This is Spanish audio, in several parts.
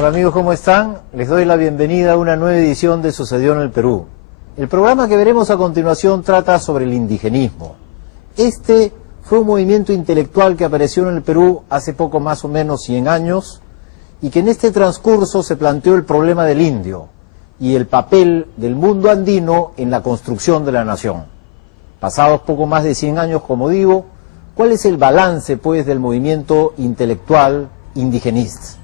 Hola amigos, ¿cómo están? Les doy la bienvenida a una nueva edición de Sucedió en el Perú. El programa que veremos a continuación trata sobre el indigenismo. Este fue un movimiento intelectual que apareció en el Perú hace poco más o menos 100 años y que en este transcurso se planteó el problema del indio y el papel del mundo andino en la construcción de la nación. Pasados poco más de 100 años, como digo, ¿cuál es el balance, pues, del movimiento intelectual indigenista?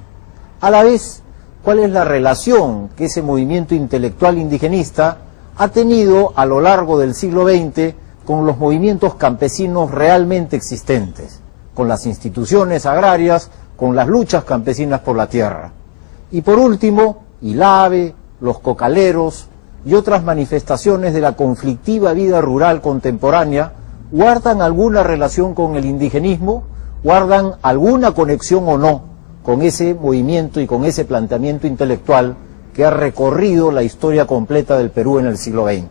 A la vez, ¿cuál es la relación que ese movimiento intelectual indigenista ha tenido a lo largo del siglo XX con los movimientos campesinos realmente existentes, con las instituciones agrarias, con las luchas campesinas por la tierra? Y por último, ILAVE, los cocaleros y otras manifestaciones de la conflictiva vida rural contemporánea, ¿guardan alguna relación con el indigenismo? ¿Guardan alguna conexión o no con ese movimiento y con ese planteamiento intelectual que ha recorrido la historia completa del Perú en el siglo XX?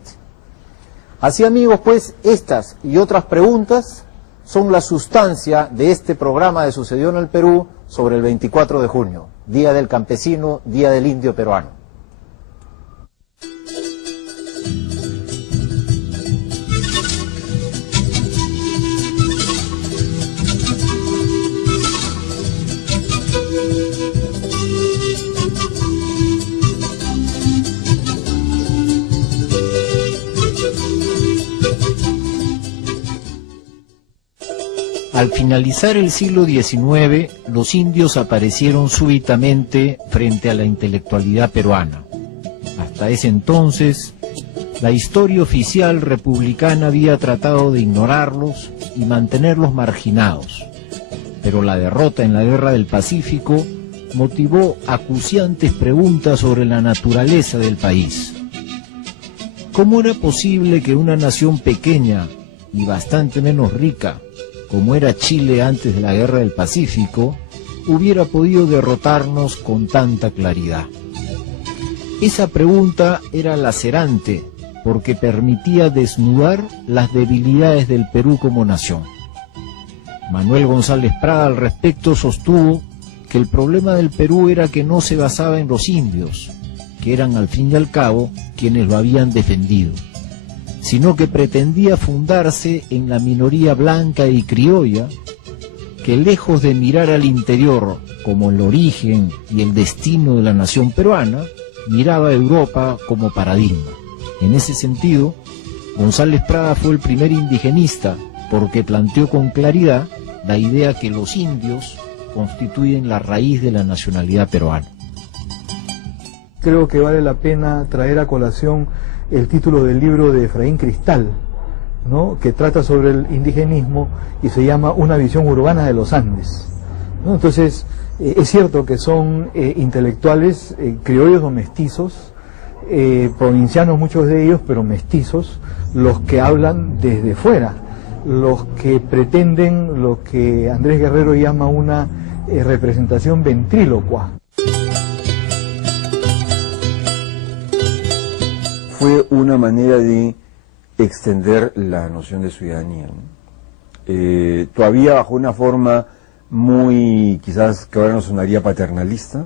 Así, amigos, pues, estas y otras preguntas son la sustancia de este programa de Sucedió en el Perú sobre el 24 de junio, Día del Campesino, Día del Indio Peruano. Al finalizar el siglo XIX, los indios aparecieron súbitamente frente a la intelectualidad peruana. Hasta ese entonces, la historia oficial republicana había tratado de ignorarlos y mantenerlos marginados, pero la derrota en la Guerra del Pacífico motivó acuciantes preguntas sobre la naturaleza del país. ¿Cómo era posible que una nación pequeña y bastante menos rica, como era Chile antes de la Guerra del Pacífico, hubiera podido derrotarnos con tanta claridad? Esa pregunta era lacerante porque permitía desnudar las debilidades del Perú como nación. Manuel González Prada al respecto sostuvo que el problema del Perú era que no se basaba en los indios, que eran al fin y al cabo quienes lo habían defendido, sino que pretendía fundarse en la minoría blanca y criolla, que lejos de mirar al interior como el origen y el destino de la nación peruana, miraba a Europa como paradigma. En ese sentido, González Prada fue el primer indigenista porque planteó con claridad la idea que los indios constituyen la raíz de la nacionalidad peruana. Creo que vale la pena traer a colación el título del libro de Efraín Cristal, ¿no?, que trata sobre el indigenismo y se llama Una visión urbana de los Andes, ¿no? Entonces, es cierto que son intelectuales criollos o mestizos, provincianos muchos de ellos, pero mestizos, los que hablan desde fuera, los que pretenden lo que Andrés Guerrero llama una representación ventrílocua. Fue una manera de extender la noción de ciudadanía, ¿no? Todavía bajo una forma muy, quizás que ahora nos sonaría paternalista,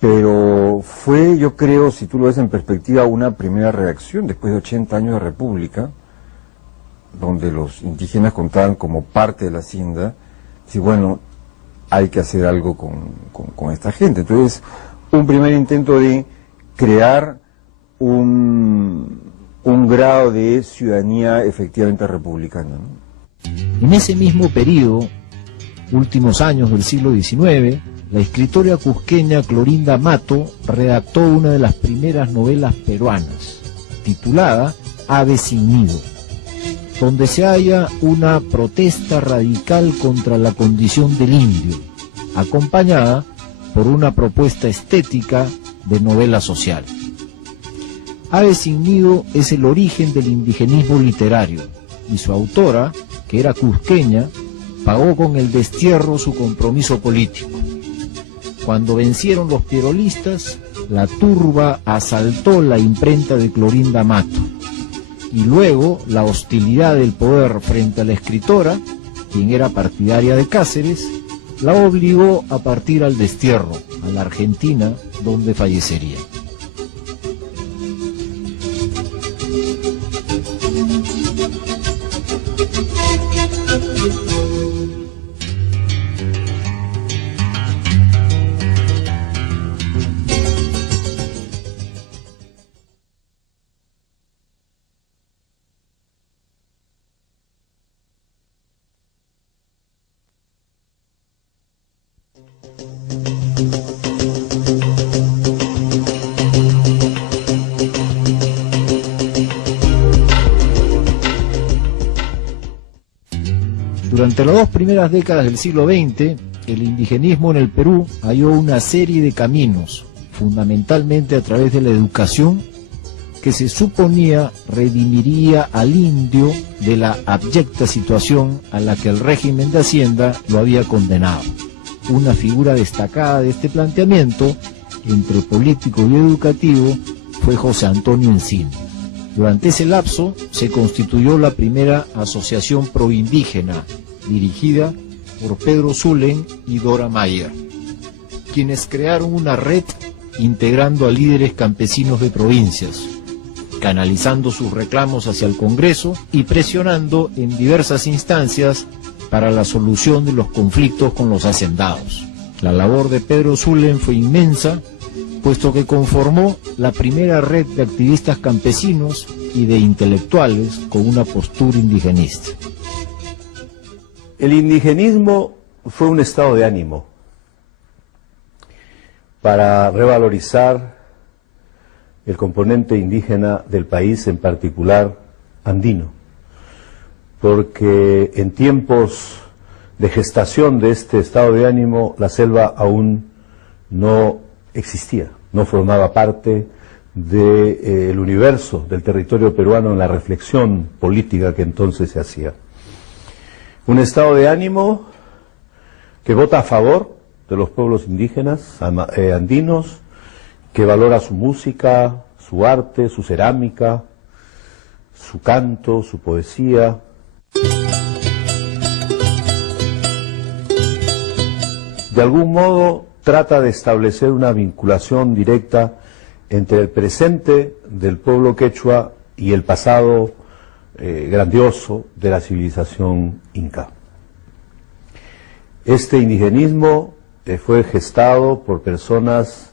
pero fue, yo creo, si tú lo ves en perspectiva, una primera reacción después de 80 años de república, donde los indígenas contaban como parte de la hacienda. Sí, bueno, hay que hacer algo con esta gente. Entonces, un primer intento de crear un grado de ciudadanía efectivamente republicana, ¿no? En ese mismo periodo, últimos años del siglo XIX, la escritora cusqueña Clorinda Mato redactó una de las primeras novelas peruanas, titulada Ave sin nido, donde se halla una protesta radical contra la condición del indio, acompañada por una propuesta estética de novela social. Ave sin nido es el origen del indigenismo literario, y su autora, que era cusqueña, pagó con el destierro su compromiso político. Cuando vencieron los pierolistas, la turba asaltó la imprenta de Clorinda Mato, y luego la hostilidad del poder frente a la escritora, quien era partidaria de Cáceres, la obligó a partir al destierro, a la Argentina, donde fallecería. Durante las 2 primeras décadas del siglo XX, el indigenismo en el Perú halló una serie de caminos, fundamentalmente a través de la educación, que se suponía redimiría al indio de la abyecta situación a la que el régimen de Hacienda lo había condenado. Una figura destacada de este planteamiento, entre político y educativo, fue José Antonio Encina. Durante ese lapso se constituyó la primera asociación proindígena, dirigida por Pedro Zulen y Dora Mayer, quienes crearon una red integrando a líderes campesinos de provincias, canalizando sus reclamos hacia el Congreso y presionando en diversas instancias para la solución de los conflictos con los hacendados. La labor de Pedro Zulen fue inmensa, puesto que conformó la primera red de activistas campesinos y de intelectuales con una postura indigenista. El indigenismo fue un estado de ánimo para revalorizar el componente indígena del país, en particular andino, porque en tiempos de gestación de este estado de ánimo la selva aún no existía, no formaba parte del universo del territorio peruano en la reflexión política que entonces se hacía. Un estado de ánimo que vota a favor de los pueblos indígenas, andinos, que valora su música, su arte, su cerámica, su canto, su poesía. De algún modo trata de establecer una vinculación directa entre el presente del pueblo quechua y el pasado grandioso de la civilización inca. Este indigenismo fue gestado por personas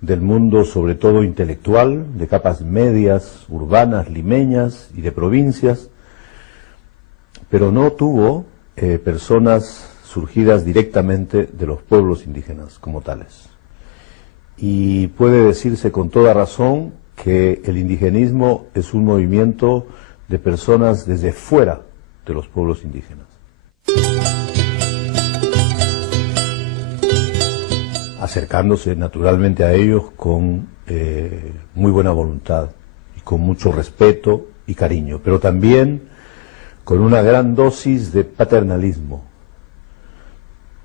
del mundo, sobre todo intelectual, de capas medias, urbanas, limeñas y de provincias, pero no tuvo personas surgidas directamente de los pueblos indígenas como tales. Y puede decirse con toda razón que el indigenismo es un movimiento de personas desde fuera de los pueblos indígenas, acercándose naturalmente a ellos con muy buena voluntad y con mucho respeto y cariño, pero también con una gran dosis de paternalismo,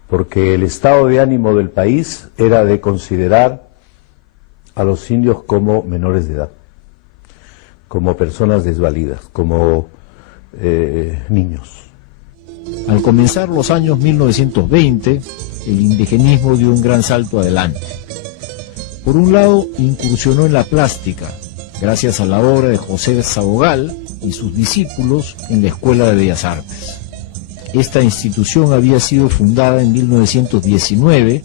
porque el estado de ánimo del país era de considerar a los indios como menores de edad, como personas desvalidas, como niños. Al comenzar los años 1920, el indigenismo dio un gran salto adelante. Por un lado, incursionó en la plástica, gracias a la obra de José Sabogal y sus discípulos en la Escuela de Bellas Artes. Esta institución había sido fundada en 1919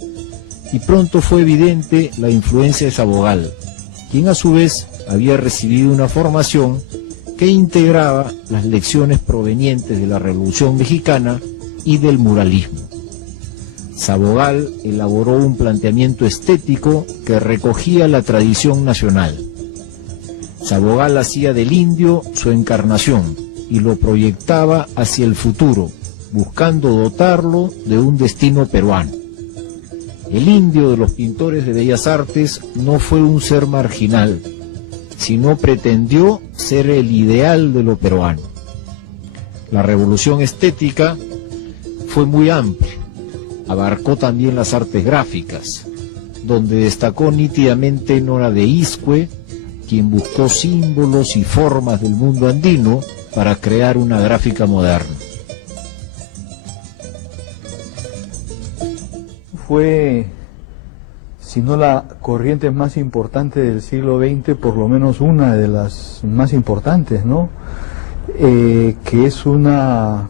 y pronto fue evidente la influencia de Sabogal, quien a su vez había recibido una formación que integraba las lecciones provenientes de la Revolución Mexicana y del muralismo. Sabogal elaboró un planteamiento estético que recogía la tradición nacional. Sabogal hacía del indio su encarnación y lo proyectaba hacia el futuro, buscando dotarlo de un destino peruano. El indio de los pintores de Bellas Artes no fue un ser marginal, sino pretendió ser el ideal de lo peruano. La revolución estética fue muy amplia, abarcó también las artes gráficas, donde destacó nítidamente Nora de Iscue, quien buscó símbolos y formas del mundo andino para crear una gráfica moderna. fue, si no la corriente más importante del siglo XX, por lo menos una de las más importantes, ¿no? Que es una...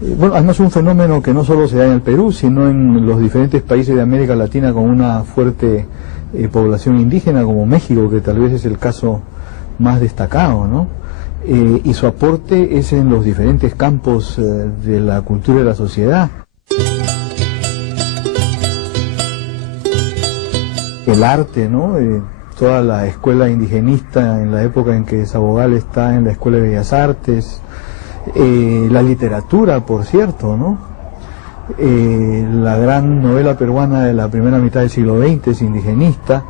Bueno, además un fenómeno que no solo se da en el Perú, sino en los diferentes países de América Latina con una fuerte población indígena, como México, que tal vez es el caso más destacado, ¿no? Y su aporte es en los diferentes campos de la cultura y la sociedad. El arte, ¿no? Toda la escuela indigenista en la época en que Sabogal está en la Escuela de Bellas Artes, la literatura, por cierto, ¿no? La gran novela peruana de la primera mitad del siglo XX es indigenista,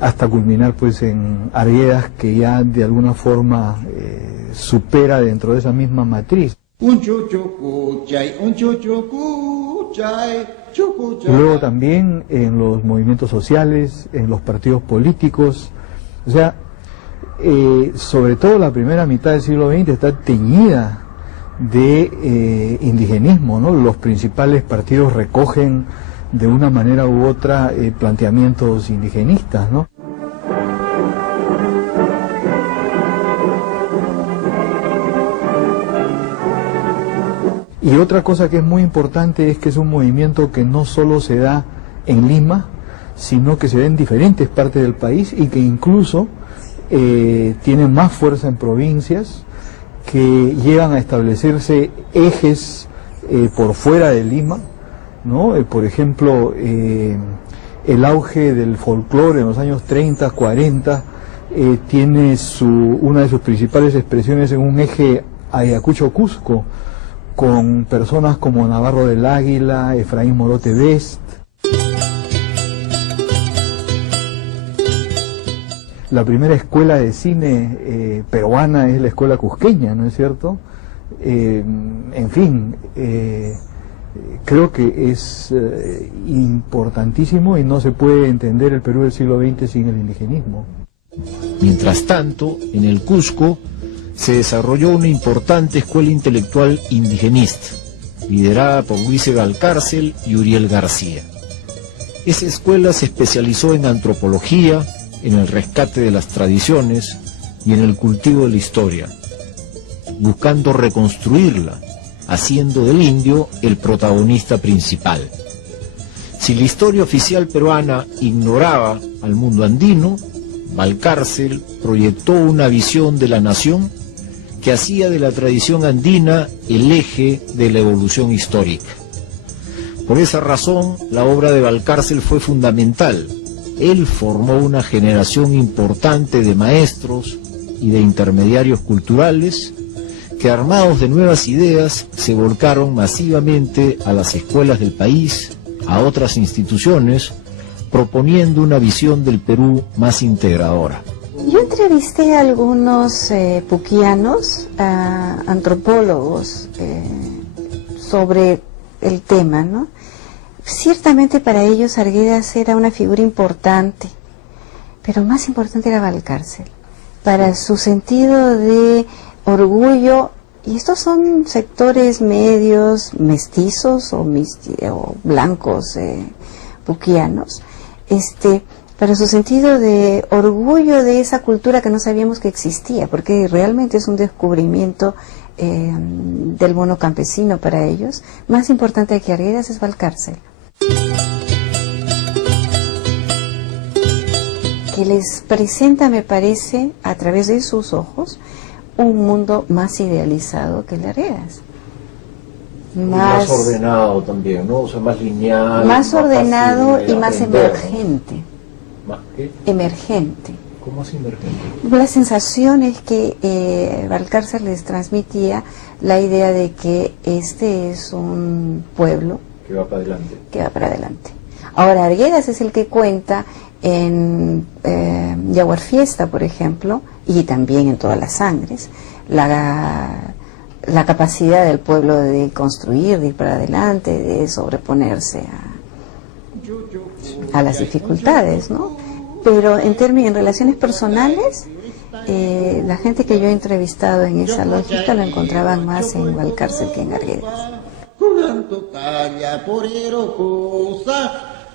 hasta culminar pues en Arguedas, que ya de alguna forma supera dentro de esa misma matriz. Luego también en los movimientos sociales, en los partidos políticos, o sea, sobre todo la primera mitad del siglo XX está teñida de indigenismo, ¿no? Los principales partidos recogen de una manera u otra planteamientos indigenistas, ¿no? Y otra cosa que es muy importante es que es un movimiento que no solo se da en Lima, sino que se da en diferentes partes del país y que incluso tiene más fuerza en provincias, que llegan a establecerse ejes por fuera de Lima, ¿no? Por ejemplo, el auge del folclore en los años 30, 40, tiene una de sus principales expresiones en un eje Ayacucho-Cusco, con personas como Navarro del Águila, Efraín Morote Best. La primera escuela de cine peruana es la escuela cusqueña, ¿no es cierto? En fin, creo que es importantísimo y no se puede entender el Perú del siglo XX sin el indigenismo. Mientras tanto, en el Cusco se desarrolló una importante escuela intelectual indigenista, liderada por Luis Valcárcel y Uriel García. Esa escuela se especializó en antropología, en el rescate de las tradiciones y en el cultivo de la historia, buscando reconstruirla, haciendo del indio el protagonista principal. Si la historia oficial peruana ignoraba al mundo andino, Valcárcel proyectó una visión de la nación que hacía de la tradición andina el eje de la evolución histórica. Por esa razón, la obra de Valcárcel fue fundamental. Él formó una generación importante de maestros y de intermediarios culturales que, armados de nuevas ideas, se volcaron masivamente a las escuelas del país, a otras instituciones, proponiendo una visión del Perú más integradora. Yo entrevisté a algunos puquianos, antropólogos, sobre el tema, ¿no? Ciertamente para ellos Arguedas era una figura importante, pero más importante era Valcárcel, para su sentido de orgullo, y estos son sectores medios, mestizos o blancos puquianos, para su sentido de orgullo de esa cultura que no sabíamos que existía, porque realmente es un descubrimiento del mono campesino para ellos. Más importante que Arguedas es Valcárcel, que les presenta, me parece, a través de sus ojos, un mundo más idealizado que el de Arguedas. Más ordenado también, ¿no? O sea, más lineal. Más ordenado y más emergente. ¿Más qué? Emergente. ¿Cómo es emergente? La sensación es que Valcárcel les transmitía la idea de que este es un pueblo que va para adelante. Que va para adelante. Ahora, Arguedas es el que cuenta en Yaguar Fiesta, por ejemplo, y también en Todas las Sangres, la capacidad del pueblo de construir, de ir para adelante, de sobreponerse a las dificultades, ¿no? Pero en relaciones personales, la gente que yo he entrevistado en esa lógica lo encontraban más en Valcárcel que en Arguedas. kunanto talla porero cosa,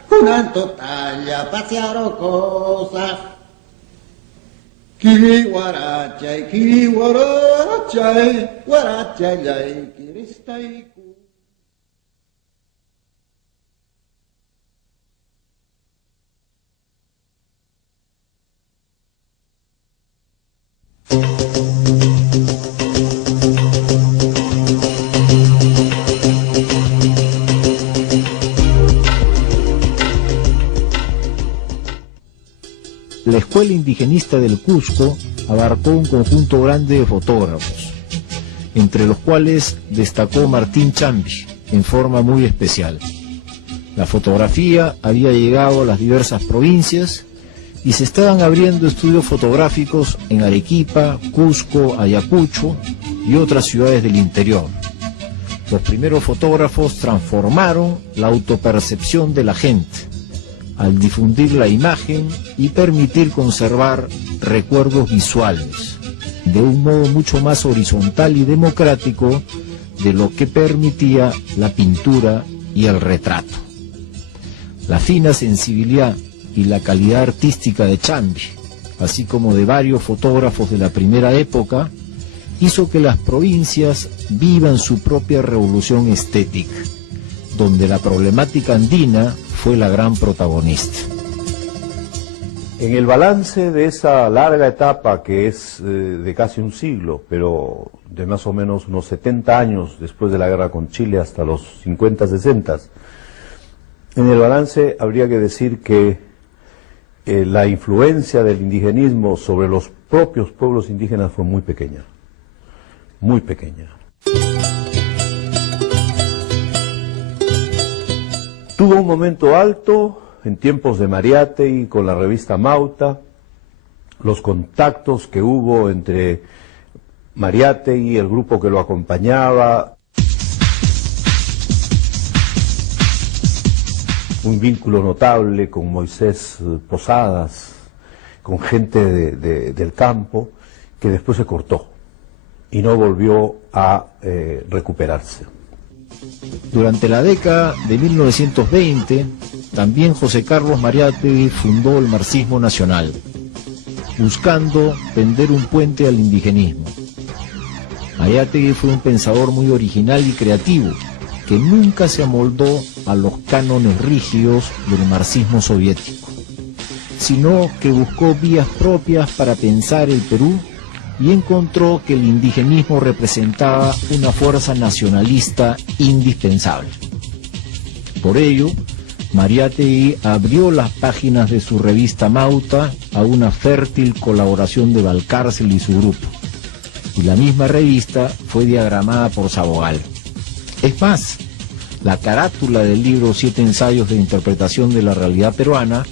kunanto talla pasearo cosa. Kiri warachay, warachay, kiristay ku. La Escuela Indigenista del Cusco abarcó un conjunto grande de fotógrafos, entre los cuales destacó Martín Chambi, en forma muy especial. La fotografía había llegado a las diversas provincias y se estaban abriendo estudios fotográficos en Arequipa, Cusco, Ayacucho y otras ciudades del interior. Los primeros fotógrafos transformaron la autopercepción de la gente al difundir la imagen y permitir conservar recuerdos visuales de un modo mucho más horizontal y democrático de lo que permitía la pintura y el retrato. La fina sensibilidad y la calidad artística de Chambi, así como de varios fotógrafos de la primera época, hizo que las provincias vivan su propia revolución estética, donde la problemática andina fue la gran protagonista. En el balance de esa larga etapa, que es de casi un siglo, pero de más o menos unos 70 años después de la guerra con Chile hasta los 50, 60, en el balance habría que decir que la influencia del indigenismo sobre los propios pueblos indígenas fue muy pequeña, muy pequeña. Tuvo un momento alto en tiempos de Mariátegui con la revista Mauta, los contactos que hubo entre Mariátegui y el grupo que lo acompañaba, un vínculo notable con Moisés Posadas, con gente del campo, que después se cortó y no volvió a recuperarse. Durante la década de 1920, también José Carlos Mariátegui fundó el Marxismo Nacional, buscando tender un puente al indigenismo. Mariátegui fue un pensador muy original y creativo, que nunca se amoldó a los cánones rígidos del marxismo soviético, sino que buscó vías propias para pensar el Perú y encontró que el indigenismo representaba una fuerza nacionalista indispensable. Por ello, Mariátegui abrió las páginas de su revista Mauta a una fértil colaboración de Valcárcel y su grupo, y la misma revista fue diagramada por Sabogal. Es más, la carátula del libro 7 ensayos de interpretación de la realidad peruana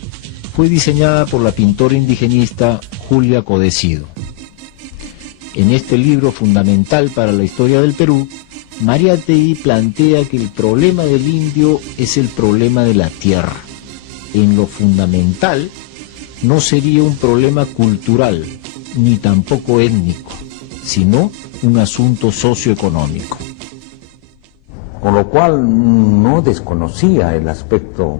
fue diseñada por la pintora indigenista Julia Codecido. En este libro fundamental para la historia del Perú, Mariátegui plantea que el problema del indio es el problema de la tierra. En lo fundamental, no sería un problema cultural, ni tampoco étnico, sino un asunto socioeconómico. Con lo cual no desconocía el aspecto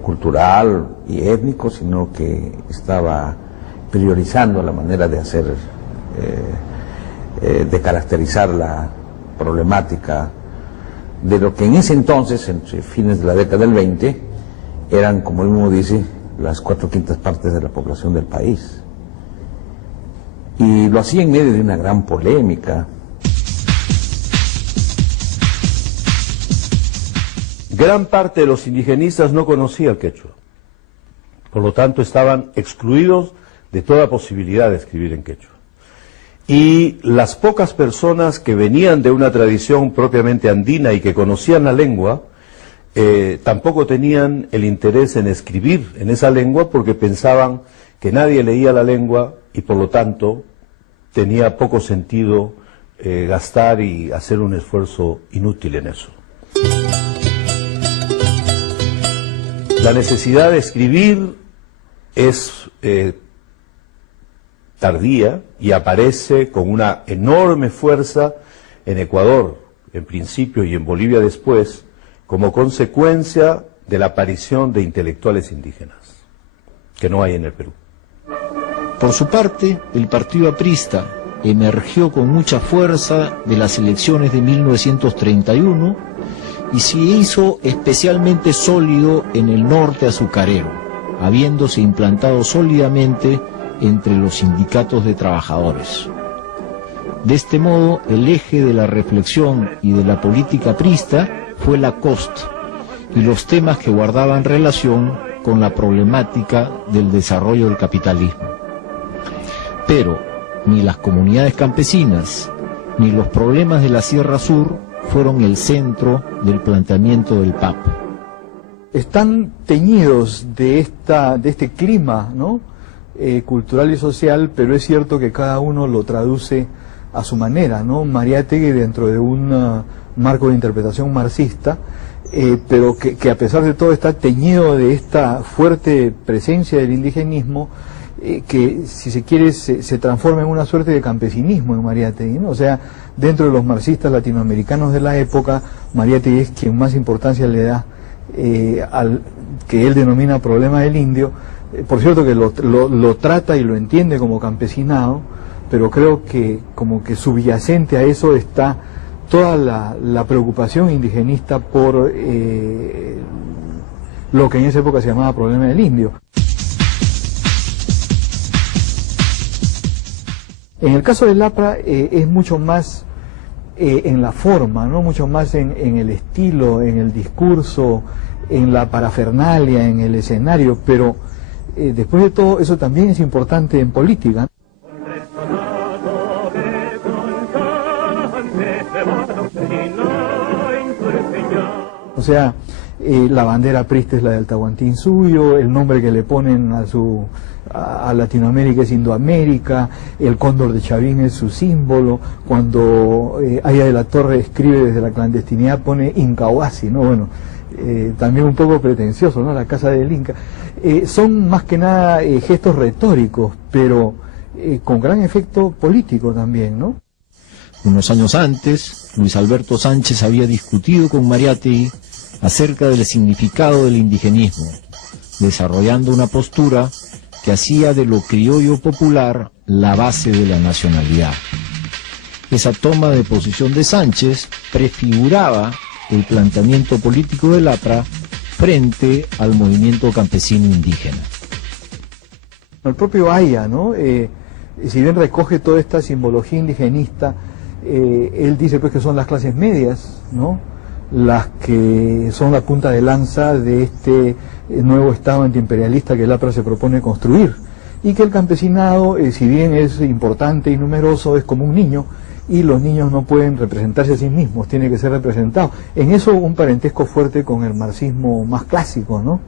cultural y étnico, sino que estaba priorizando la manera de hacer, de caracterizar la problemática de lo que en ese entonces, entre fines de la década del 20, eran, como él mismo dice, las 4/5 partes de la población del país. Y lo hacía en medio de una gran polémica. Gran parte de los indigenistas no conocía el quechua, por lo tanto estaban excluidos de toda posibilidad de escribir en quechua. Y las pocas personas que venían de una tradición propiamente andina y que conocían la lengua, tampoco tenían el interés en escribir en esa lengua porque pensaban que nadie leía la lengua y por lo tanto tenía poco sentido gastar y hacer un esfuerzo inútil en eso. La necesidad de escribir es tardía y aparece con una enorme fuerza en Ecuador. en principio y en Bolivia después, como consecuencia de la aparición de intelectuales indígenas, que no hay en el Perú. Por su parte, el partido aprista emergió con mucha fuerza de las elecciones de 1931 y se hizo especialmente sólido en el norte azucarero, habiéndose implantado sólidamente entre los sindicatos de trabajadores. De este modo, el eje de la reflexión y de la política aprista fue la costa y los temas que guardaban relación con la problemática del desarrollo del capitalismo. Pero ni las comunidades campesinas ni los problemas de la Sierra Sur fueron el centro del planteamiento del PAP. Están teñidos de este clima, ¿no? Cultural y social, pero es cierto que cada uno lo traduce a su manera, ¿no? Mariátegui dentro de un marco de interpretación marxista, pero que a pesar de todo está teñido de esta fuerte presencia del indigenismo, que si se quiere se transforma en una suerte de campesinismo en Mariátegui, ¿no? O sea, dentro de los marxistas latinoamericanos de la época, Mariátegui es quien más importancia le da al que él denomina problema del indio. Por cierto que lo trata y lo entiende como campesinado, pero creo que como que subyacente a eso está toda la preocupación indigenista por lo que en esa época se llamaba problema del indio. En el caso del APRA es mucho más en la forma, ¿no? Mucho más en el estilo, en el discurso, en la parafernalia, en el escenario, pero después de todo eso también es importante en política. O sea, la bandera aprista es la del Tahuantinsuyo, el nombre que le ponen a Latinoamérica es Indoamérica, el cóndor de Chavín es su símbolo, cuando Aya de la Torre escribe desde la clandestinidad pone Incahuasi, ¿no? Bueno, también un poco pretencioso, ¿no? La casa del Inca. Son más que nada gestos retóricos, pero con gran efecto político también, ¿no? Unos años antes, Luis Alberto Sánchez había discutido con Mariátegui acerca del significado del indigenismo, desarrollando una postura que hacía de lo criollo popular la base de la nacionalidad. Esa toma de posición de Sánchez prefiguraba el planteamiento político del APRA frente al movimiento campesino indígena. El propio Aya, ¿no? Si bien recoge toda esta simbología indigenista, él dice pues que son las clases medias, ¿no? Las que son la punta de lanza de este nuevo Estado antiimperialista que el APRA se propone construir, y que el campesinado, si bien es importante y numeroso, es como un niño, y los niños no pueden representarse a sí mismos, tienen que ser representados. En eso un parentesco fuerte con el marxismo más clásico, ¿no?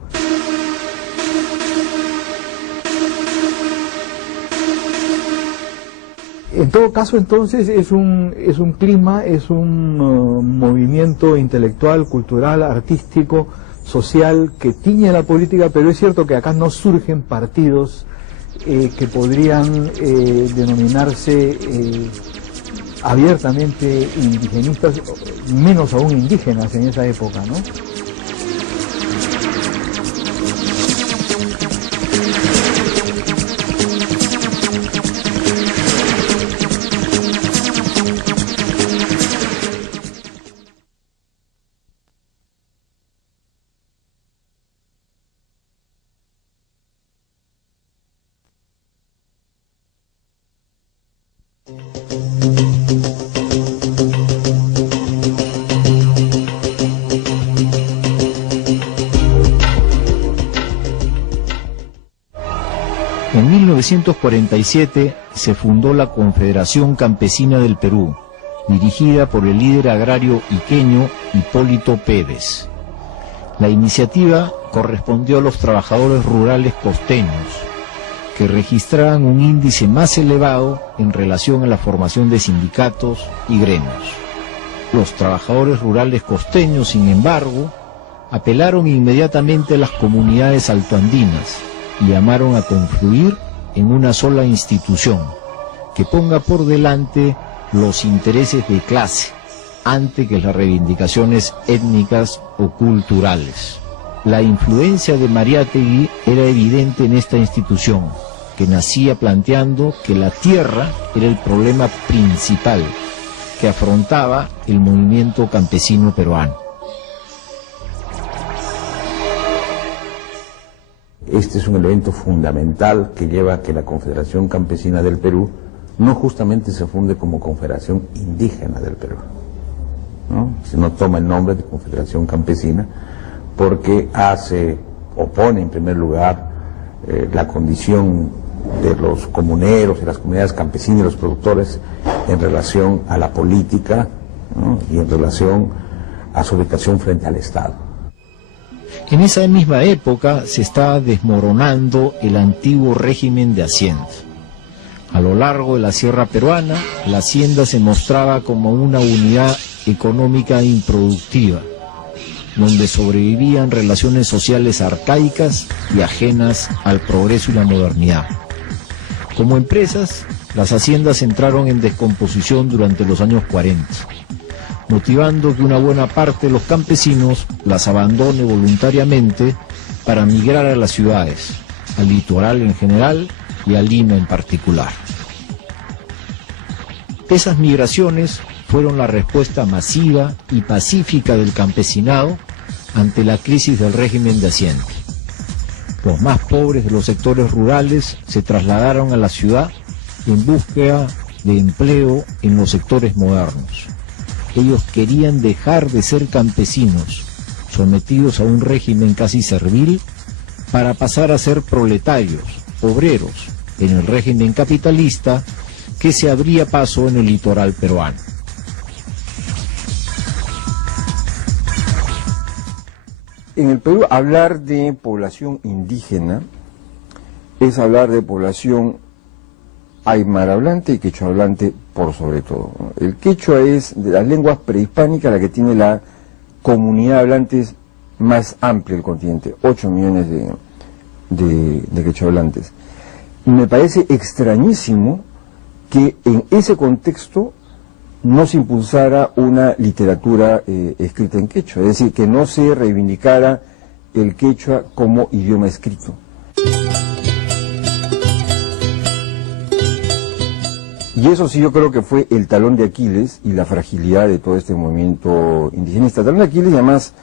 En todo caso, entonces, es un clima, es un movimiento intelectual, cultural, artístico, social, que tiñe la política, pero es cierto que acá no surgen partidos que podrían denominarse abiertamente indigenistas, menos aún indígenas en esa época, ¿no? En 1947 se fundó la Confederación Campesina del Perú, dirigida por el líder agrario iqueño Hipólito Pérez. La iniciativa correspondió a los trabajadores rurales costeños, que registraban un índice más elevado en relación a la formación de sindicatos y gremios. Los trabajadores rurales costeños, sin embargo, apelaron inmediatamente a las comunidades altoandinas y llamaron a confluir en una sola institución que ponga por delante los intereses de clase antes que las reivindicaciones étnicas o culturales. La influencia de Mariátegui era evidente en esta institución, que nacía planteando que la tierra era el problema principal que afrontaba el movimiento campesino peruano. Este es un elemento fundamental que lleva a que la Confederación Campesina del Perú no justamente se funde como Confederación Indígena del Perú, ¿no? Si no toma el nombre de Confederación Campesina, porque opone en primer lugar la condición de los comuneros y las comunidades campesinas y los productores en relación a la política, ¿no? Y en relación a su ubicación frente al Estado. En esa misma época se estaba desmoronando el antiguo régimen de hacienda. A lo largo de la sierra peruana, la hacienda se mostraba como una unidad económica improductiva, donde sobrevivían relaciones sociales arcaicas y ajenas al progreso y la modernidad. Como empresas, las haciendas entraron en descomposición durante los años 40, motivando que una buena parte de los campesinos las abandone voluntariamente para migrar a las ciudades, al litoral en general y a Lima en particular. Esas migraciones fueron la respuesta masiva y pacífica del campesinado ante la crisis del régimen de hacienda. Los más pobres de los sectores rurales se trasladaron a la ciudad en búsqueda de empleo en los sectores modernos. Ellos querían dejar de ser campesinos, sometidos a un régimen casi servil, para pasar a ser proletarios, obreros, en el régimen capitalista que se abría paso en el litoral peruano. En el Perú, hablar de población indígena es hablar de población aymara hablante y quechua hablante por sobre todo. El quechua es de las lenguas prehispánicas la que tiene la comunidad de hablantes más amplia del continente, 8 millones de quechua hablantes. Y me parece extrañísimo que en ese contexto no se impulsara una literatura escrita en quechua, es decir, que no se reivindicara el quechua como idioma escrito. Y eso sí yo creo que fue el talón de Aquiles y la fragilidad de todo este movimiento indigenista. El talón de Aquiles además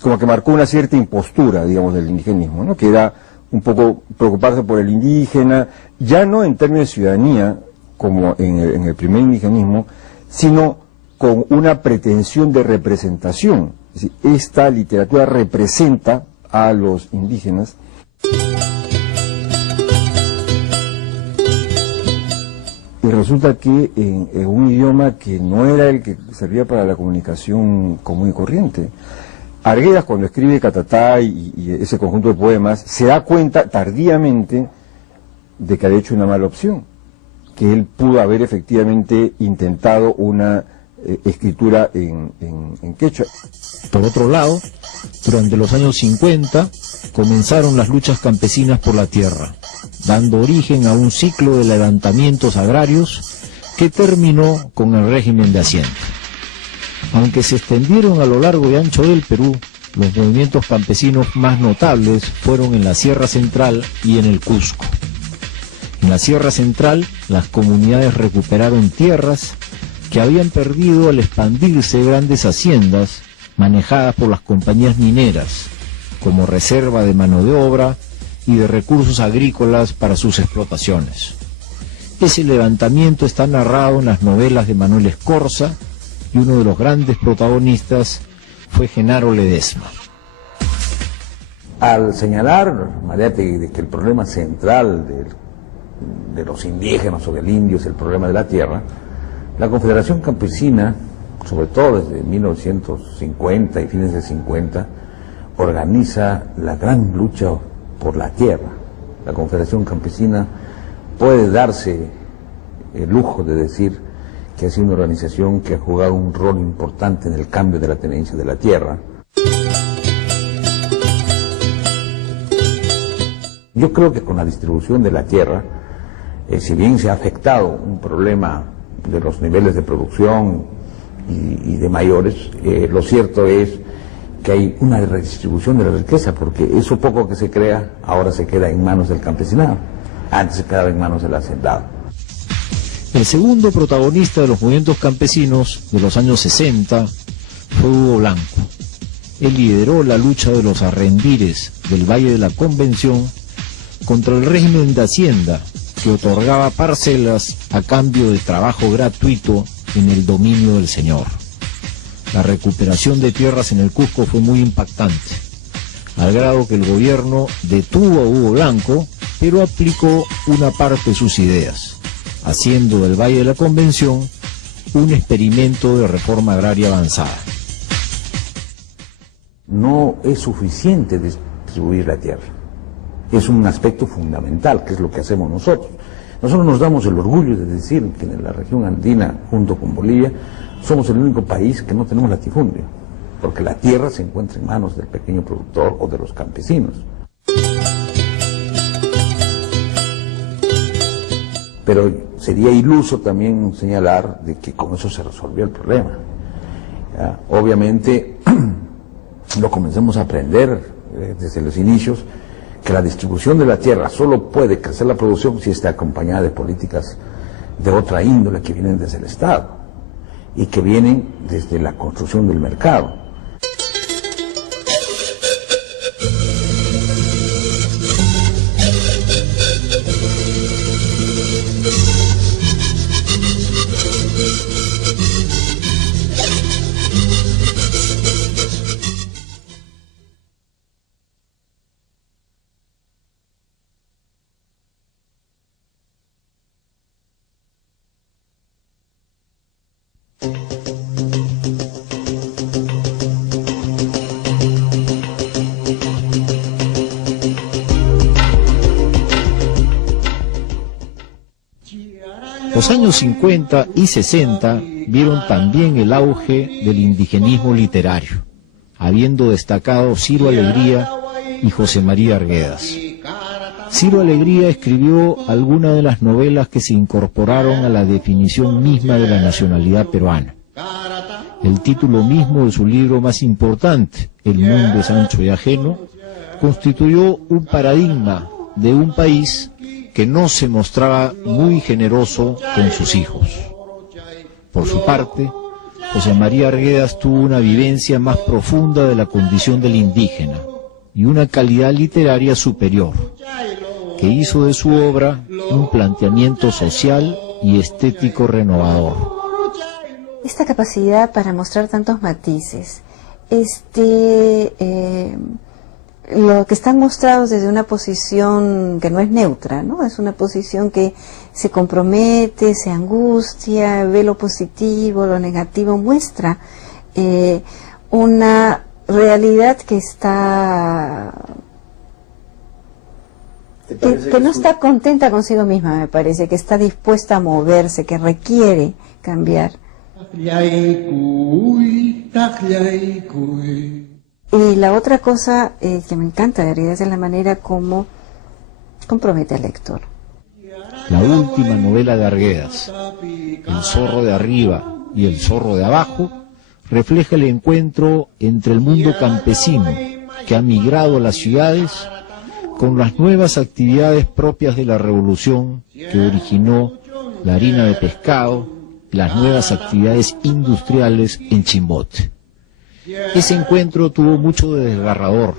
como que marcó una cierta impostura, digamos, del indigenismo, ¿no? Que era un poco preocuparse por el indígena, ya no en términos de ciudadanía, como en el primer indigenismo, sino con una pretensión de representación. Es decir, esta literatura representa a los indígenas. Y resulta que en un idioma que no era el que servía para la comunicación común y corriente. Arguedas, cuando escribe Catatá y ese conjunto de poemas, se da cuenta tardíamente de que había hecho una mala opción, que él pudo haber efectivamente intentado una escritura en quechua. Por otro lado, durante los años 50 comenzaron las luchas campesinas por la tierra, dando origen a un ciclo de levantamientos agrarios que terminó con el régimen de hacienda. Aunque se extendieron a lo largo y ancho del Perú, los movimientos campesinos más notables fueron en la Sierra Central y en el Cusco. En la Sierra Central, las comunidades recuperaron tierras que habían perdido al expandirse grandes haciendas manejadas por las compañías mineras, como reserva de mano de obra y de recursos agrícolas para sus explotaciones. Ese levantamiento está narrado en las novelas de Manuel Escorza, y uno de los grandes protagonistas fue Genaro Ledesma. Al señalar Mariátegui de que el problema central de los indígenas o del indio es el problema de la tierra, la Confederación Campesina, sobre todo desde 1950 y fines de 50, organiza la gran lucha por la tierra. La Confederación Campesina puede darse el lujo de decir que ha sido una organización que ha jugado un rol importante en el cambio de la tenencia de la tierra. Yo creo que con la distribución de la tierra, si bien se ha afectado un problema de los niveles de producción y de mayores, lo cierto es que hay una redistribución de la riqueza, porque eso poco que se crea ahora se queda en manos del campesinado, antes se quedaba en manos del hacendado. El segundo protagonista de los movimientos campesinos de los años 60 fue Hugo Blanco. Él lideró la lucha de los arrendires del Valle de la Convención contra el régimen de Hacienda, que otorgaba parcelas a cambio de trabajo gratuito en el dominio del señor. La recuperación de tierras en el Cusco fue muy impactante, al grado que el gobierno detuvo a Hugo Blanco, pero aplicó una parte de sus ideas, haciendo del Valle de la Convención un experimento de reforma agraria avanzada. No es suficiente distribuir la tierra. Es un aspecto fundamental, que es lo que hacemos nosotros. Nosotros nos damos el orgullo de decir que en la región andina, junto con Bolivia, somos el único país que no tenemos latifundio, porque la tierra se encuentra en manos del pequeño productor o de los campesinos. Pero sería iluso también señalar de que con eso se resolvió el problema. ¿Ya? Obviamente, lo comenzamos a aprender desde los inicios, que la distribución de la tierra solo puede crecer la producción si está acompañada de políticas de otra índole que vienen desde el Estado y que vienen desde la construcción del mercado. Los años 50 y 60 vieron también el auge del indigenismo literario, habiendo destacado Ciro Alegría y José María Arguedas. Ciro Alegría escribió algunas de las novelas que se incorporaron a la definición misma de la nacionalidad peruana. El título mismo de su libro más importante, El mundo es ancho y ajeno, constituyó un paradigma de un país que no se mostraba muy generoso con sus hijos. Por su parte, José María Arguedas tuvo una vivencia más profunda de la condición del indígena y una calidad literaria superior, que hizo de su obra un planteamiento social y estético renovador. Esta capacidad para mostrar tantos matices, lo que están mostrados desde una posición que no es neutra, ¿no? Es una posición que se compromete, se angustia, ve lo positivo, lo negativo, muestra una realidad que está que no está contenta consigo misma, me parece, que está dispuesta a moverse, que requiere cambiar. Y la otra cosa que me encanta de Arguedas es la manera como compromete al lector. La última novela de Arguedas, El zorro de arriba y el zorro de abajo, refleja el encuentro entre el mundo campesino que ha migrado a las ciudades con las nuevas actividades propias de la revolución que originó la harina de pescado y las nuevas actividades industriales en Chimbote. Ese encuentro tuvo mucho de desgarrador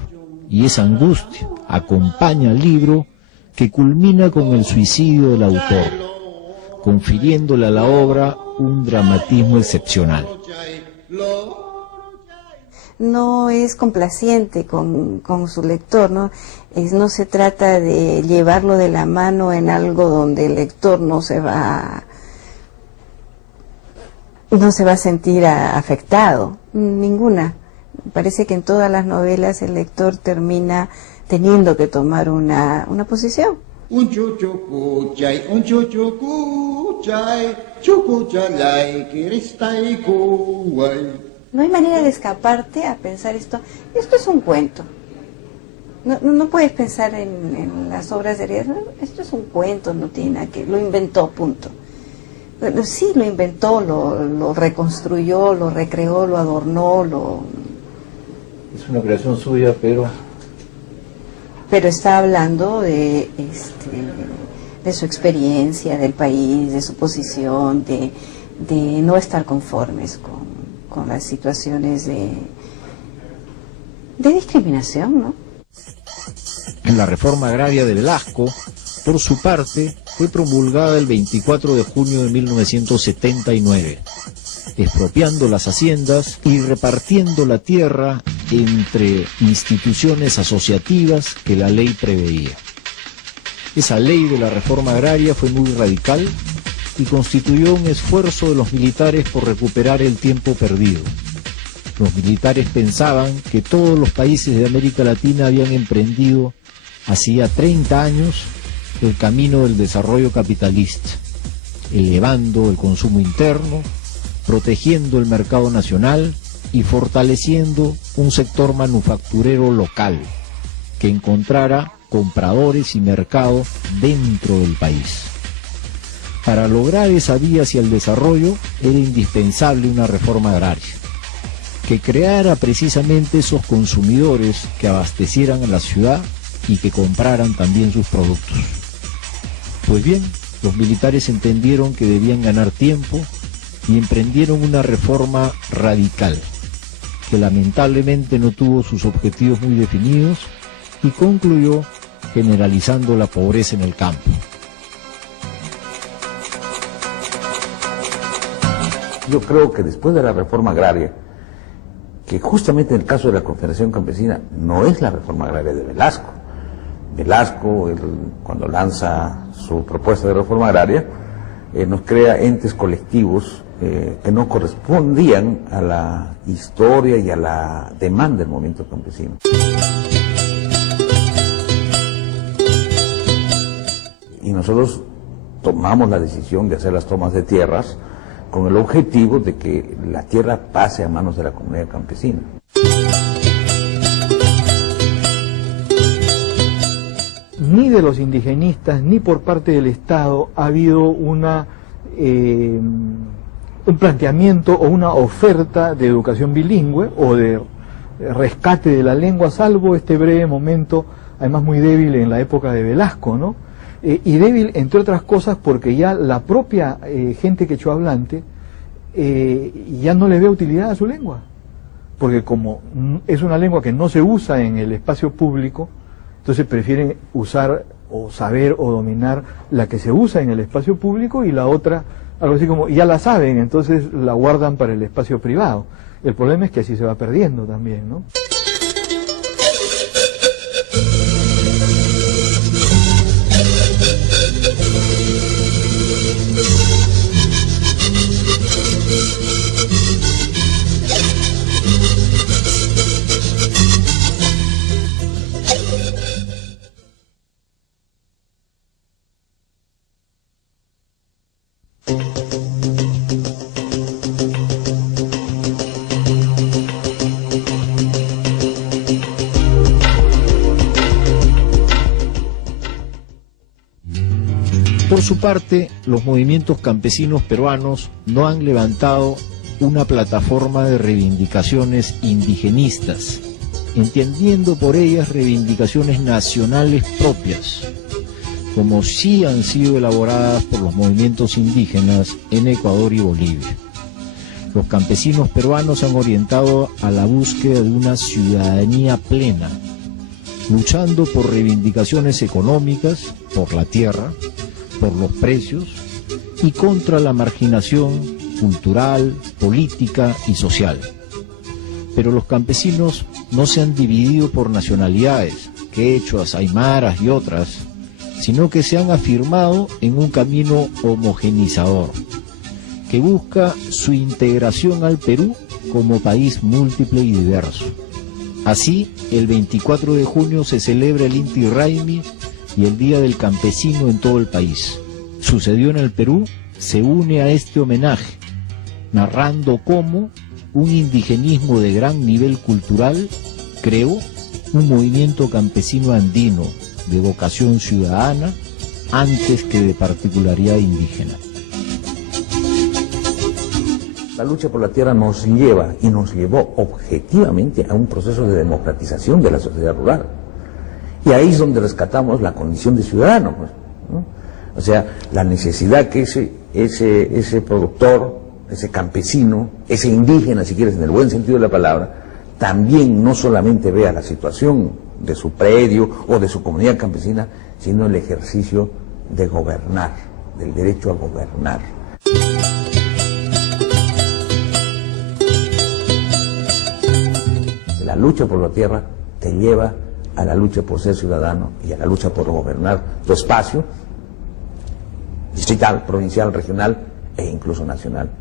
y esa angustia acompaña al libro, que culmina con el suicidio del autor, confiriéndole a la obra un dramatismo excepcional. No es complaciente con su lector, ¿no? No se trata de llevarlo de la mano en algo donde el lector no se va a sentir afectado, ninguna. Parece que en todas las novelas el lector termina teniendo que tomar una posición. No hay manera de escaparte a pensar esto es un cuento. No puedes pensar en las obras de Arguedas, esto es un cuento, no tiene nada que, lo inventó, punto. Bueno, sí, lo inventó, lo reconstruyó, lo recreó, lo adornó, Es una creación suya, pero está hablando de su experiencia del país, de su posición, de no estar conformes con las situaciones de discriminación, ¿no? En la reforma agraria de Velasco, por su parte, fue promulgada el 24 de junio de 1979, expropiando las haciendas y repartiendo la tierra entre instituciones asociativas que la ley preveía. Esa ley de la reforma agraria fue muy radical y constituyó un esfuerzo de los militares por recuperar el tiempo perdido. Los militares pensaban que todos los países de América Latina habían emprendido hacía 30 años el camino del desarrollo capitalista, elevando el consumo interno, protegiendo el mercado nacional y fortaleciendo un sector manufacturero local que encontrara compradores y mercado dentro del país. Para lograr esa vía hacia el desarrollo era indispensable una reforma agraria, que creara precisamente esos consumidores que abastecieran a la ciudad y que compraran también sus productos. Pues bien, los militares entendieron que debían ganar tiempo y emprendieron una reforma radical, que lamentablemente no tuvo sus objetivos muy definidos y concluyó generalizando la pobreza en el campo. Yo creo que después de la reforma agraria, que justamente en el caso de la Confederación Campesina no es la reforma agraria de Velasco. Velasco, cuando lanza su propuesta de reforma agraria, nos crea entes colectivos que no correspondían a la historia y a la demanda del movimiento campesino. Y nosotros tomamos la decisión de hacer las tomas de tierras con el objetivo de que la tierra pase a manos de la comunidad campesina. Ni de los indigenistas ni por parte del Estado ha habido un planteamiento o una oferta de educación bilingüe o de rescate de la lengua, salvo este breve momento, además muy débil en la época de Velasco, ¿no? Y débil, entre otras cosas, porque ya la propia gente quechohablante ya no le ve utilidad a su lengua, porque como es una lengua que no se usa en el espacio público, entonces prefieren usar o saber o dominar la que se usa en el espacio público y la otra, algo así como, ya la saben, entonces la guardan para el espacio privado. El problema es que así se va perdiendo también, ¿no? Por su parte, los movimientos campesinos peruanos no han levantado una plataforma de reivindicaciones indigenistas, entendiendo por ellas reivindicaciones nacionales propias, como sí han sido elaboradas por los movimientos indígenas en Ecuador y Bolivia. Los campesinos peruanos han orientado a la búsqueda de una ciudadanía plena, luchando por reivindicaciones económicas, por la tierra, por los precios y contra la marginación cultural, política y social. Pero los campesinos no se han dividido por nacionalidades, quechuas, aymaras y otras, sino que se han afirmado en un camino homogenizador, que busca su integración al Perú como país múltiple y diverso. Así, el 24 de junio se celebra el Inti Raymi y el Día del Campesino en todo el país. Sucedió en el Perú, se une a este homenaje, narrando cómo un indigenismo de gran nivel cultural creó un movimiento campesino andino de vocación ciudadana antes que de particularidad indígena. La lucha por la tierra nos lleva y nos llevó objetivamente a un proceso de democratización de la sociedad rural. Y ahí es donde rescatamos la condición de ciudadano, pues, ¿no? O sea, la necesidad que ese productor, ese campesino, ese indígena, si quieres, en el buen sentido de la palabra, también no solamente vea la situación de su predio o de su comunidad campesina, sino el ejercicio de gobernar, del derecho a gobernar. La lucha por la tierra te lleva a la lucha por ser ciudadano y a la lucha por gobernar tu espacio distrital, provincial, regional e incluso nacional.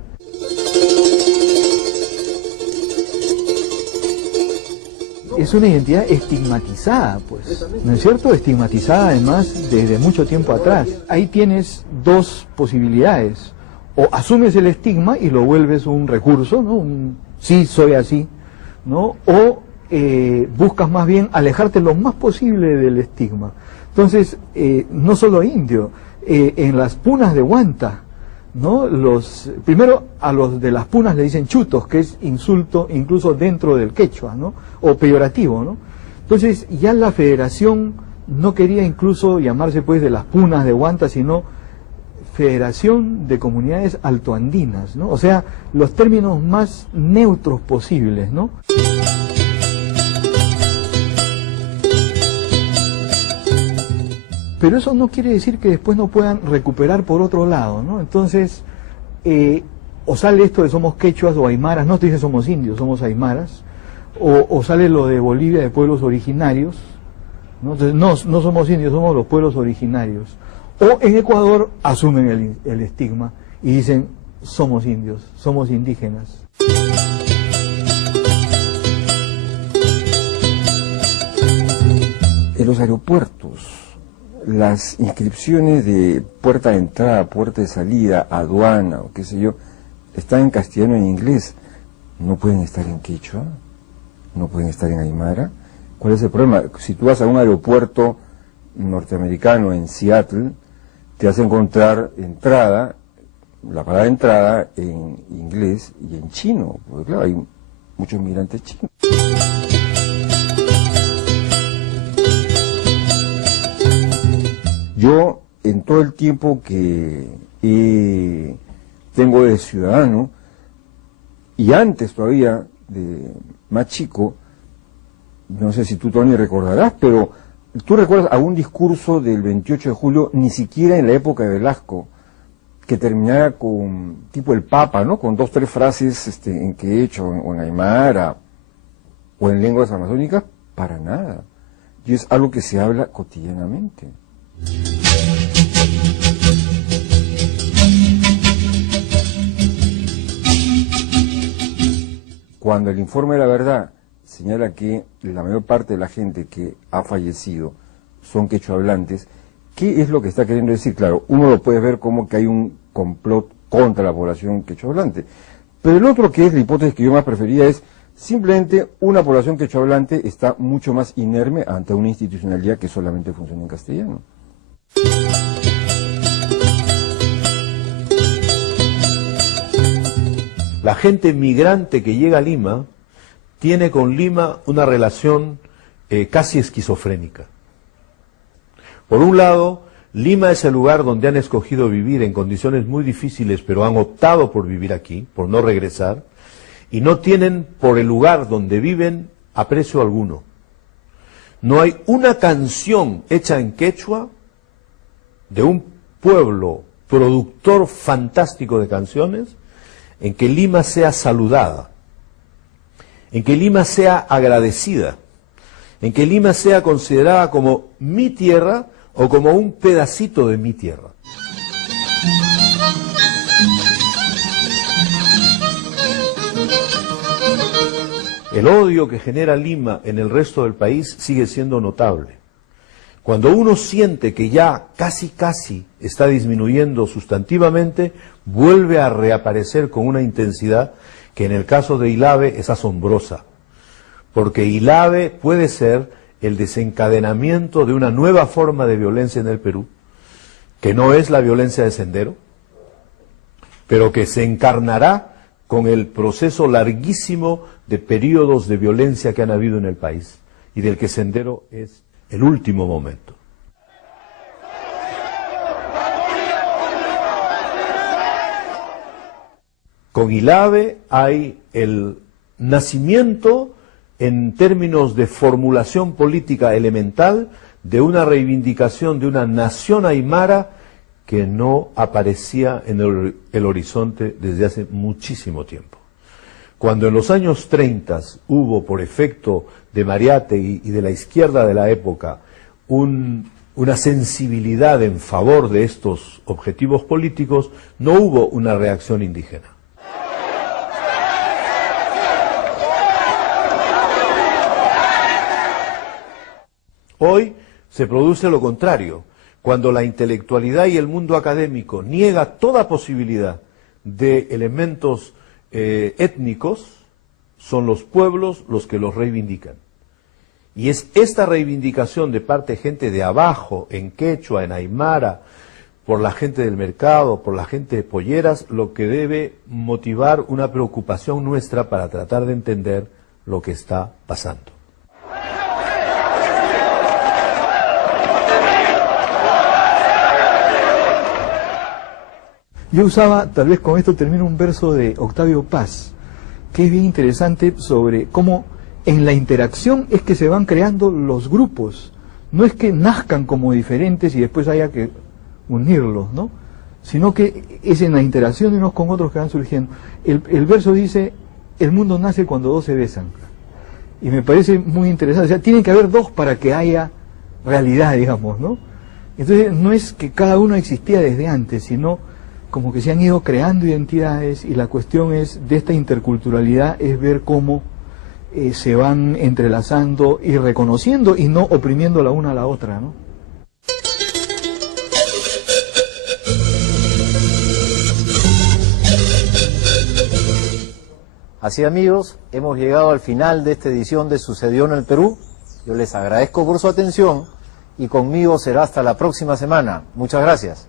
Es una identidad estigmatizada, pues, ¿no es cierto? Estigmatizada además desde mucho tiempo atrás. Ahí tienes dos posibilidades: o asumes el estigma y lo vuelves un recurso, ¿no? Sí, soy así, ¿no? O buscas más bien alejarte lo más posible del estigma. Entonces, no solo indio, en las punas de Huanta, ¿no? Primero a los de las punas le dicen chutos, que es insulto incluso dentro del quechua, ¿no? O peyorativo, ¿no? Entonces ya la federación no quería incluso llamarse pues de las punas de Huanta, sino Federación de Comunidades Altoandinas, ¿no? O sea, los términos más neutros posibles, ¿no? Pero eso no quiere decir que después no puedan recuperar por otro lado, ¿no? Entonces, o sale esto de somos quechuas o aymaras, no te dice somos indios, somos aymaras, o sale lo de Bolivia de pueblos originarios, ¿no? Entonces, no somos indios, somos los pueblos originarios. O en Ecuador asumen el estigma y dicen somos indios, somos indígenas. En los aeropuertos, las inscripciones de puerta de entrada, puerta de salida, aduana o qué sé yo, están en castellano e en inglés. No pueden estar en quechua, no pueden estar en aymara. ¿Cuál es el problema? Si tú vas a un aeropuerto norteamericano en Seattle, te vas a encontrar entrada, la palabra entrada en inglés y en chino, porque claro, hay muchos migrantes chinos. Yo, en todo el tiempo que tengo de ciudadano, y antes todavía, de más chico, no sé si tú, Tony, recordarás, pero tú recuerdas algún discurso del 28 de julio, ni siquiera en la época de Velasco, que terminara con, tipo el Papa, ¿no? Con 2 o 3 frases en quechua, o en aymara, o en lenguas amazónicas, para nada. Y es algo que se habla cotidianamente. Cuando el informe de la verdad señala que la mayor parte de la gente que ha fallecido son quechohablantes, ¿qué es lo que está queriendo decir? Claro, uno lo puede ver como que hay un complot contra la población quechohablante, pero el otro, que es la hipótesis que yo más prefería, es simplemente una población quechohablante está mucho más inerme ante una institucionalidad que solamente funciona en castellano. La gente migrante que llega a Lima tiene con Lima una relación casi esquizofrénica. Por un lado, Lima es el lugar donde han escogido vivir en condiciones muy difíciles, pero han optado por vivir aquí, por no regresar, y no tienen por el lugar donde viven aprecio alguno. No hay una canción hecha en quechua de un pueblo productor fantástico de canciones en que Lima sea saludada, en que Lima sea agradecida, en que Lima sea considerada como mi tierra o como un pedacito de mi tierra. El odio que genera Lima en el resto del país sigue siendo notable. Cuando uno siente que ya casi está disminuyendo sustantivamente, vuelve a reaparecer con una intensidad que en el caso de Ilave es asombrosa, porque Ilave puede ser el desencadenamiento de una nueva forma de violencia en el Perú, que no es la violencia de Sendero, pero que se encarnará con el proceso larguísimo de periodos de violencia que han habido en el país y del que Sendero es el último momento. Con ILAVE hay el nacimiento en términos de formulación política elemental de una reivindicación de una nación aymara que no aparecía en el horizonte desde hace muchísimo tiempo. Cuando en los años 30 hubo, por efecto de Mariátegui y de la izquierda de la época, una sensibilidad en favor de estos objetivos políticos, no hubo una reacción indígena. Hoy se produce lo contrario, cuando la intelectualidad y el mundo académico niega toda posibilidad de elementos étnicos, son los pueblos los que los reivindican. Y es esta reivindicación de parte de gente de abajo, en quechua, en aymara, por la gente del mercado, por la gente de polleras, lo que debe motivar una preocupación nuestra para tratar de entender lo que está pasando. Yo usaba, tal vez con esto termino, un verso de Octavio Paz, que es bien interesante sobre cómo en la interacción es que se van creando los grupos. No es que nazcan como diferentes y después haya que unirlos, ¿no? Sino que es en la interacción de unos con otros que van surgiendo. El verso dice, el mundo nace cuando dos se besan. Y me parece muy interesante. O sea, tiene que haber dos para que haya realidad, digamos, ¿no? Entonces, no es que cada uno existía desde antes, sino como que se han ido creando identidades, y la cuestión es de esta interculturalidad es ver cómo se van entrelazando y reconociendo y no oprimiendo la una a la otra, ¿no? Así, amigos, hemos llegado al final de esta edición de Sucedió en el Perú. Yo les agradezco por su atención y conmigo será hasta la próxima semana. Muchas gracias.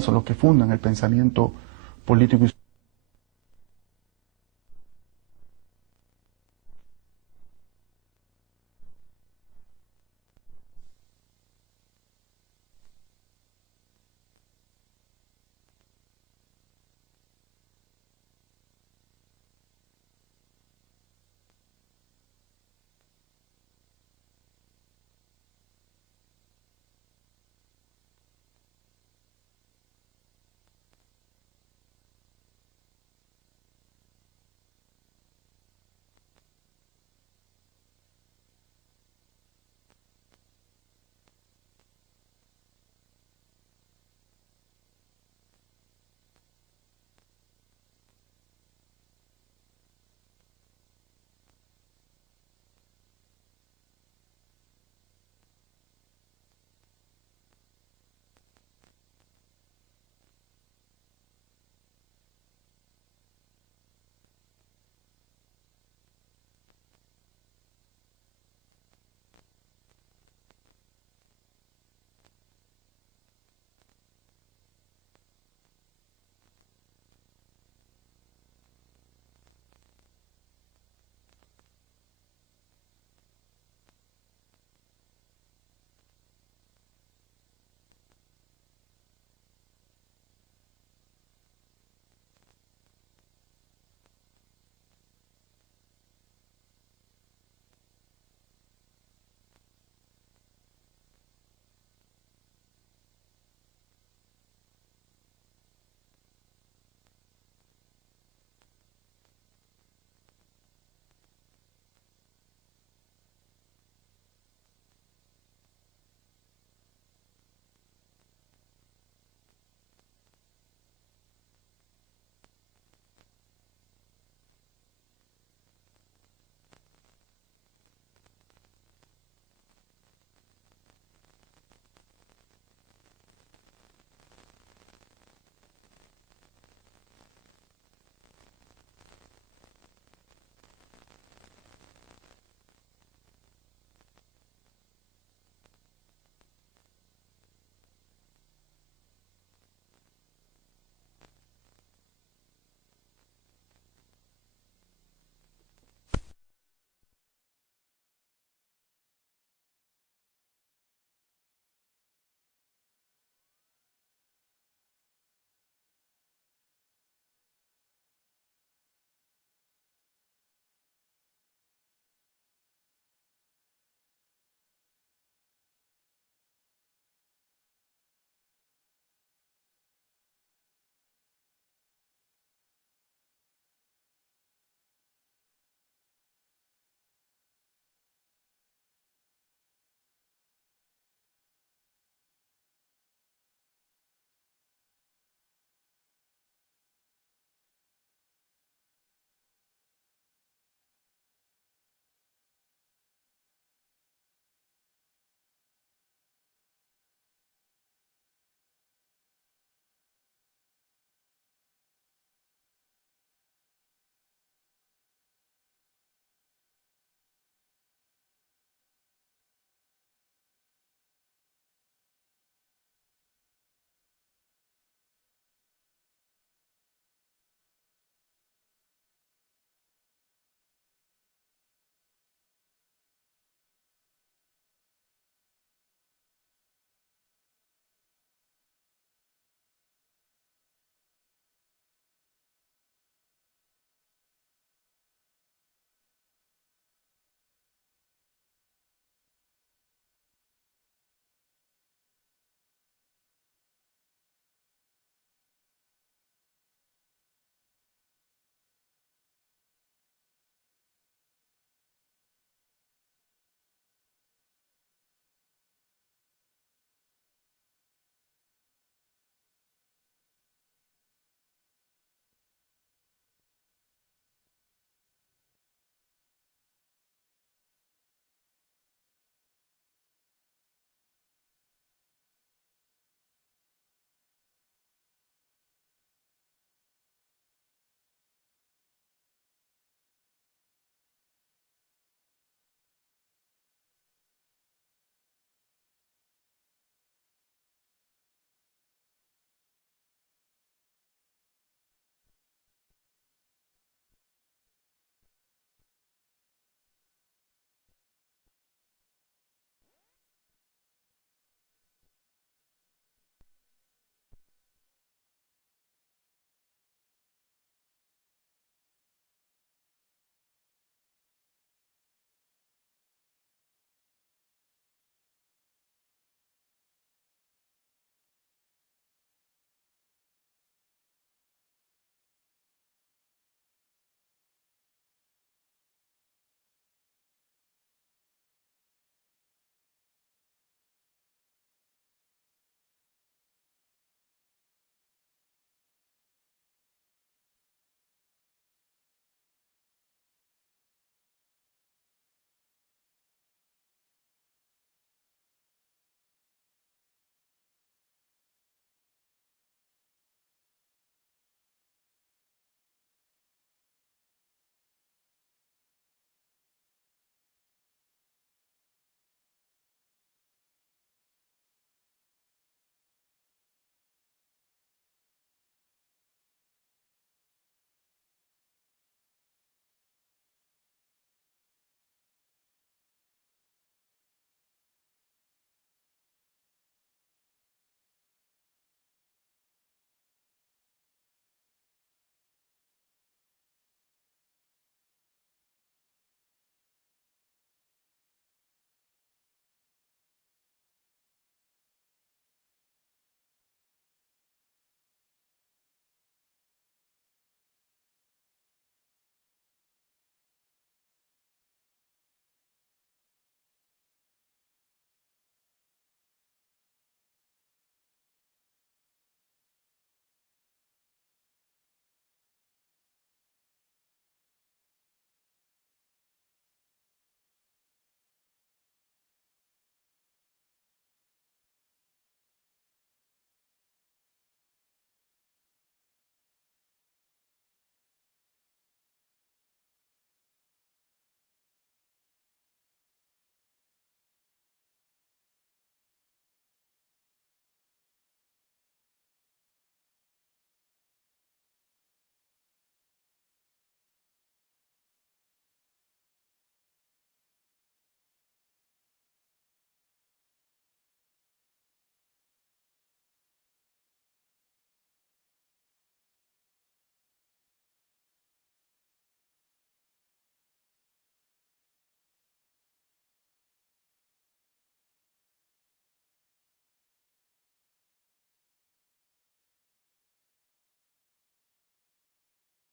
son los que fundan el pensamiento político y